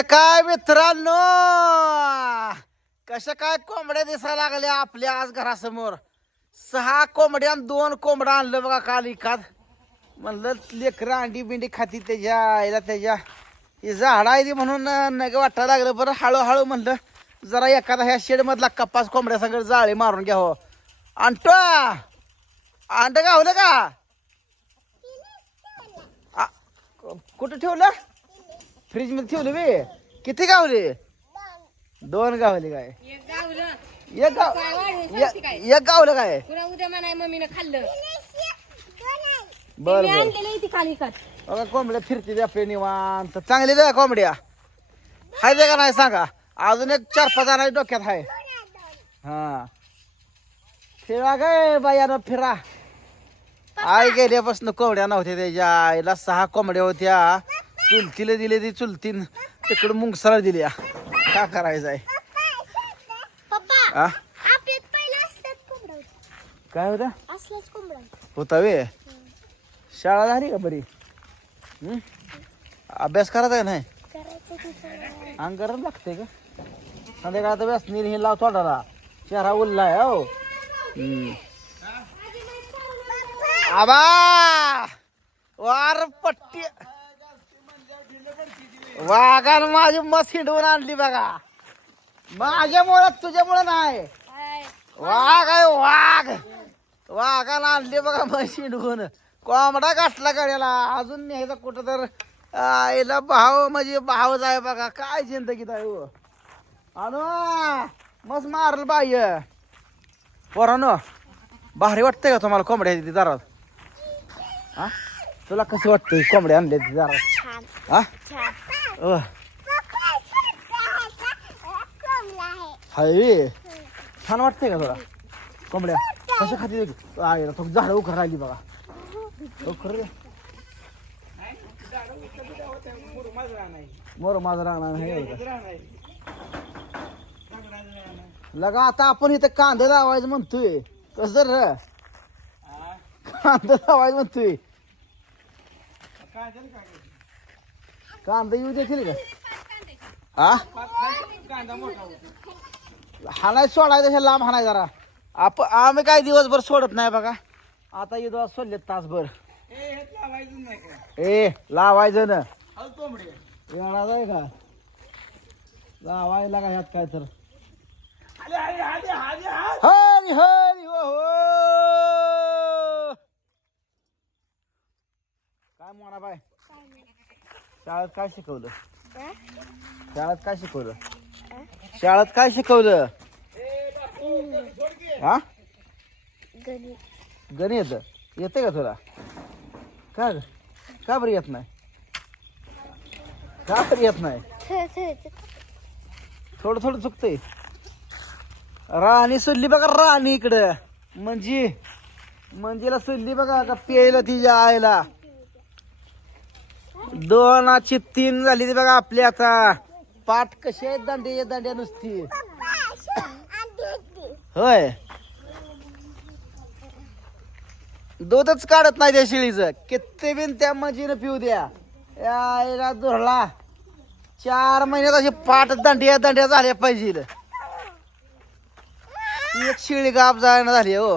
कसं काय मित्रांनो? कसं काय कोंबड्या दिसायला लागल्या आपल्या आज घरासमोर? सहा कोंबड्या आणि दोन कोंबडा आणलं बघा काल इकात म्हणलं लेकरं अंडी बिंडी खाती त्याच्या आईला त्याच्या. हे झाडं आहे ती म्हणून नग वाटायला लागलं. बरं हळूहळू म्हणलं जरा एखादा ह्या शेडमधला कपास कोंबड्या सगळं जाळे मारून घ्यावं हो. आणतो. अंड गावलं का? कुठं ठेवलं? फ्रीजमध्ये ठेवले बे. किती गावले? दोन गावले काय? एक गावलं एक गाव काय वाढवून एक सांगते काय? एक गावलं काय? पुन्हा उद्या म्हणाय मम्मीनं खाल्लं. बर मी बर. आणलेलं इथे खाली कर. बघा कोंबड्या फिरते ते आपले निवांत. चांगली द्या कोंबड्या. हाय दे का नाही सांगा. अजून एक चार पाच जणांच्या डोक्यात आहे हा. फिरा काय बायानं फिरा. आई गेल्यापासून कोंबड्या नव्हत्या त्याच्या. आईला सहा कोंबड्या होत्या. चुलतीला दिले ती चुलतीन. तिकडं मुंगसाला दिल्या काय करायचं आहे? काय कोंबडा होता वे. शाळा झाली का बरी? अभ्यास करायचा आहे नाही? अंग करायला लागते का? संध्याकाळचा व्यास नील हे लाव थोडाला चेहरा उरलाय हो. आबा! वार पट्टी. वाघान माझी मस्त हिंडवून आणली बघा. माझ्यामुळं तुझ्यामुळं नाही. वाघ आहे वाघ. वाघानं आणली बघा म्हशी हिंडवून. कोंबडा गाठला गाड्याला. अजून न्यायचा कुठं तर आईला भाव म्हणजे भावच आहे बघा. काय जिंदगीत आहे हो. आणू मस्त मारल बाय पोरानो भारी वाटतंय का तुम्हाला कोंबड्या दारात? हा तुला कसं वाटतंय? कोंबड्या दारात छान. हा? छान. अ, हाय. छान वाटतंय का तुला? कोंबड्या? कशा खाती तो झाड उकर राहिली बघा. उकर रे. मोर माझा राहणार नाही लगा आता आपण इथं कांदा लावायचं म्हणतोय. कसं र. कांदा लावायचं म्हणतोय. कांदा येऊ देतील का? हा हाणाय सोडायचं हे लांब हाणाय जरा. आप आम्ही काय दिवसभर सोडत नाही बघा. आता इथं सोडले तासभर. ए लावायचं ना. येणार आहे का? लावायला का ह्यात काय तर? हरी हरी हो हो काय म्हणा बाय. शाळेत काय शिकवलं? शाळेत काय शिकवलं? शाळेत काय शिकवलं? हा? गणित. येते का तुला? का ग? का बरं येत नाही? का बरं येत नाही? थोडं थोडं चुकतंय. राणी सुल्ली बघा राणी इकडं. म्हणजे मंजीला सुल्ली बघा का प्यायला तिच्या आईला दोनाची तीन झाली ती बघा आपली आता. पाठ कशी आहेत दांड्या दांड्या नुसती? होय. दूधच काढत नाही त्या शिळीचं. किती बिन त्या मजीनं पिऊ द्या. यायला धुरला चार महिन्यात अशी पाठ दांड्या दांड्या झाल्या पाहिजे एक शिळी गाप जायना झाली हो.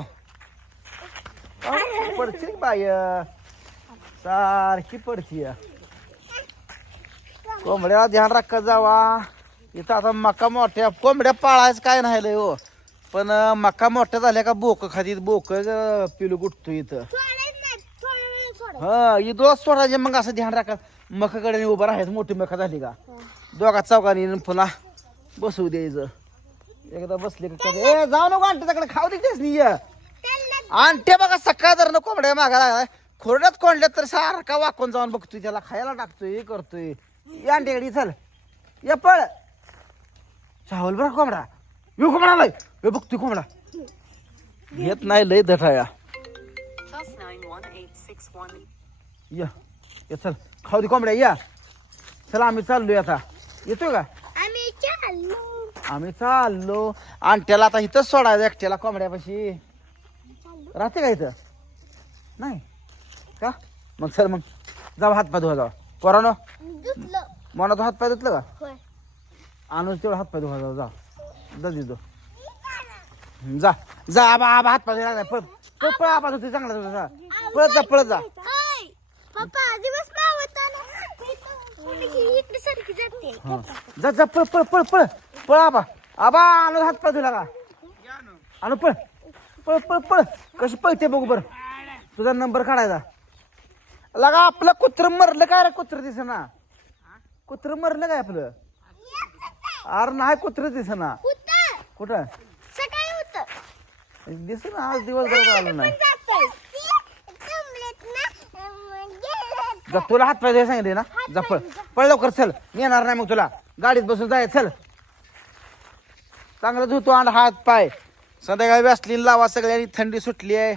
पडते बाय. सारखी पडती कोंबड्याला ध्यान राखत जावा. इथं आता मका मोठ्या कोंबड्या पाळायचं काय नाही लय हो. पण मका मोठ्या झाल्या का बोक खातीत बोक पिलू गुटतो इथं. हा इथं सोडायचे मग असं ध्यान राखत. मकाकडे उभं राहायचं मोठी मका झाली का? दोघा चौकानी पुन्हा बसवू द्यायचं. एकदा बसले का ए जाऊ नको आणते तिकडे खाऊ देतेस नाही त्यांना आणते बघा सकाळ जर नको कोंबड्या मागा लागलाय. खोरड्यात कोंडल्यात तर सारखा वाकून जाऊन बघतोय त्याला खायला टाकतोय करतोय. या आणतेकडे चल. ये पळ. चावल बरं कोंबडा. येऊ कोंबडा नाही हे बघतोय कोंबडा. येत नाही लय दठाया. या. ये चल. खाऊ दे कोंबड्या या. चला आम्ही चाललोय आता. येतोय का? आम्ही चाललो. आम्ही चाललो. आणि त्याला आता इथंच सोडायचं एकट्याला कोंबड्यापाशी. राहते का इथं? नाही. का? मग चल मग. जाऊ हात पाय धुवा जाऊ. पोरानो मनात हात पाय धुतलं का? होय. आणून तेवढं हात पाय धुवा जा. जा देतो जा. जा आबा आबा हात पाय धुवायला पळ पळ पळ आबा धुते चांगला धुतो जा. पळत जा पळत जा. होय. पप्पा दिवस लावताना इकडे सारखी जाते. हा. जा जा पळ पळ पळ पळ. पळ आबा. आबा आणून हात पाय धुला का आणू पळ. पळ पळ पळ. कशी पळते बघू बरं. तुझा नंबर काढायचा. लगा आपलं कुत्र मरलं काय रे कुत्र दिसना. कुत्र मरलं काय आपलं? अरे नाही कुत्र दिसना. कुठं? सकाळी होतं दिस ना आज दिवसभर आलं नाही जा तुला हात पाय सांगितले ना? जा पळ. पळ लवकर चल. येणार नाही मग तुला. गाडीत बसून जाय चल. चांगलं धुतो आणि हात पाय. संध्याकाळी व्यासलीन लावा सगळ्यांनी थंडी सुटली आहे.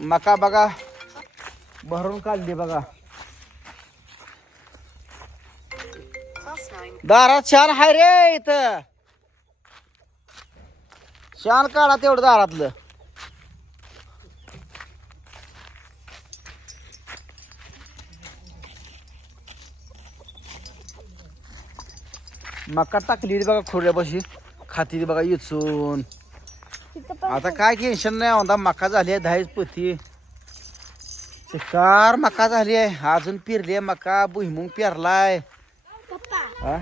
मका बघा. भरून काढली बघा. दारात शान हाय रे इथं. शान काढा तेवढं दारातलं. मका टाकली रे बघा खोड्यापाशी खाती बघा इचून. आता काय टेन्शन नाही होता मका झाली आहे दहाच पोती. कार मका झाली आहे. अजून पेरली आहे मका भुईमुंग पेरलाय. हा?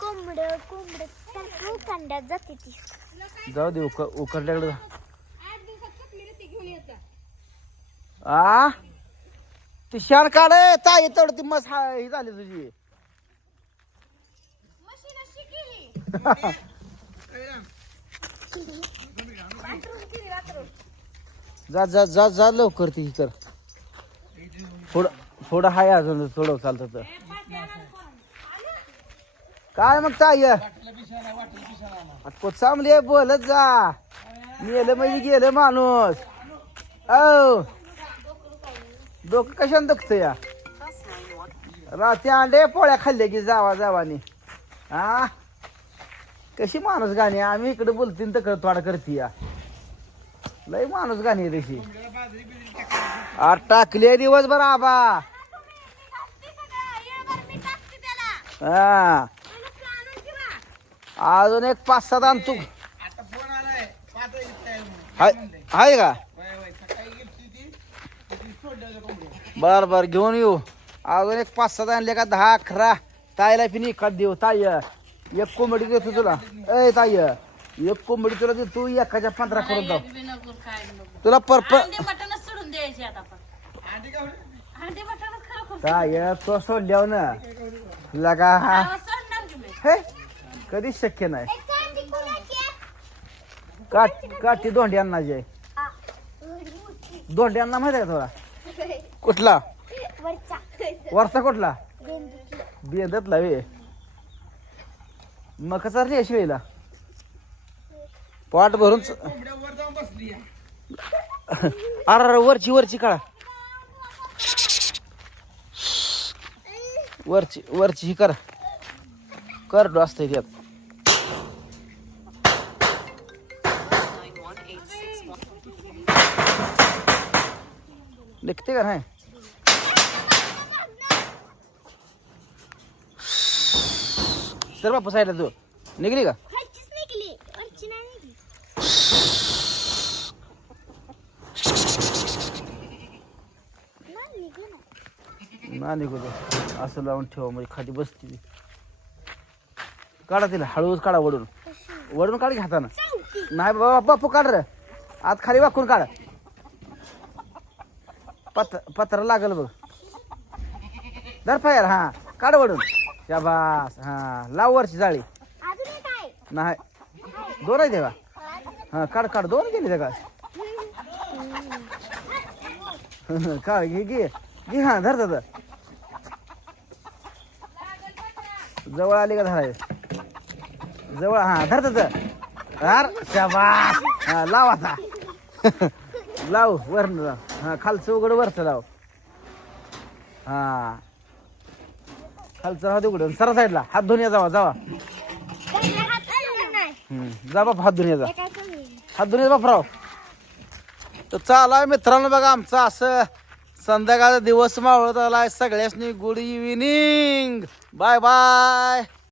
कोंबड कोंबड उकांड्यात जाते ती. जाऊ दे उक उकडल्याकडे जा. आ? ती शान काढ ताई तेवढं ती मस हा- ही झाली तुझी. मशीन अशी केली. जा जा जा जा लवकर ती कर थोडं थोडं हाय अजून थोडं चालतं तर. काय मग ताई? चांगली आहे बोलत जा. गेलं म्हणजे गेलं माणूस. औ. डोकं कशाने दुखतं या? राहते रात्री अंडे पोळ्या खाल्ल्या की जावा जावानी. हा कशी माणूस गाणी? आम्ही इकडे बोलतीन तर थोडा करते या. लय माणूस गाणी तशी. आ टाकले दिवसभर आबा. हा. अजून एक पाच सात आणतो हाय हाय का? बर बर घेऊन येऊ. अजून एक पाच सात आणले का? दहा अकरा. ताईला पिनी एखाद देऊ ताई. एक कोंबडी देतो तुला. ए ताई. एक कोंबडी तुला देतो एकाच्या पंधरा करून जाऊ तुला परप मटणच सोडून द्यायचे आता पण. अंडे मटण खरं ताय तो सोडल्यावर ना. लगा. हा सोडणार की मी. हे कधीच शक्य नाही. काट काठी दोंडी अन्नाची आहे दोंडी अण्णा माहिती आहे का तुला? कुठला? वरचा. वरचा कुठला. बेंदतला वे मग कसा रे शिवायला पाट भरून अर वरची वरची काळा वरची वरची ही कर. करडो असते त्यात. निघते का नाही? सर बापू साईडला तू. निघली का खालचीच निघली वरची नाही निघली नाही निघली आणि ना असं लावून ठेवा म्हणजे खाली बसते काढा तिला हळूच काढा वडून. वडून काढ की हातानं. नाही बाबा बापू काढ रे. आत खाली वाकून काढ. पत्र पत्र लागल बघ. दर फायर हा. काढ वडून. शाबास हा. लाव वरची जाळी. नाही. दोन आहे देवा. हा काढ काढ. दोन गेले त्या का घे घे. घे हा धर दादा जवळ आली का धराय जवळ हा धर धर. शाबास. हा लाव आता. लाव वर हा खालचं उघड वरचं लाव. हा. खालचं राहू दे उघड. सरा साईडला. हात धुवून या जावा जावा. जा बाप हात धुवून या जा. हात धुवून या बापराव तर चालाय मित्रांनो बघा आमचं असं संध्याकाळचा दिवस मावळत आलाय. सगळ्यासनी गुड इव्हिनिंग. Bye bye.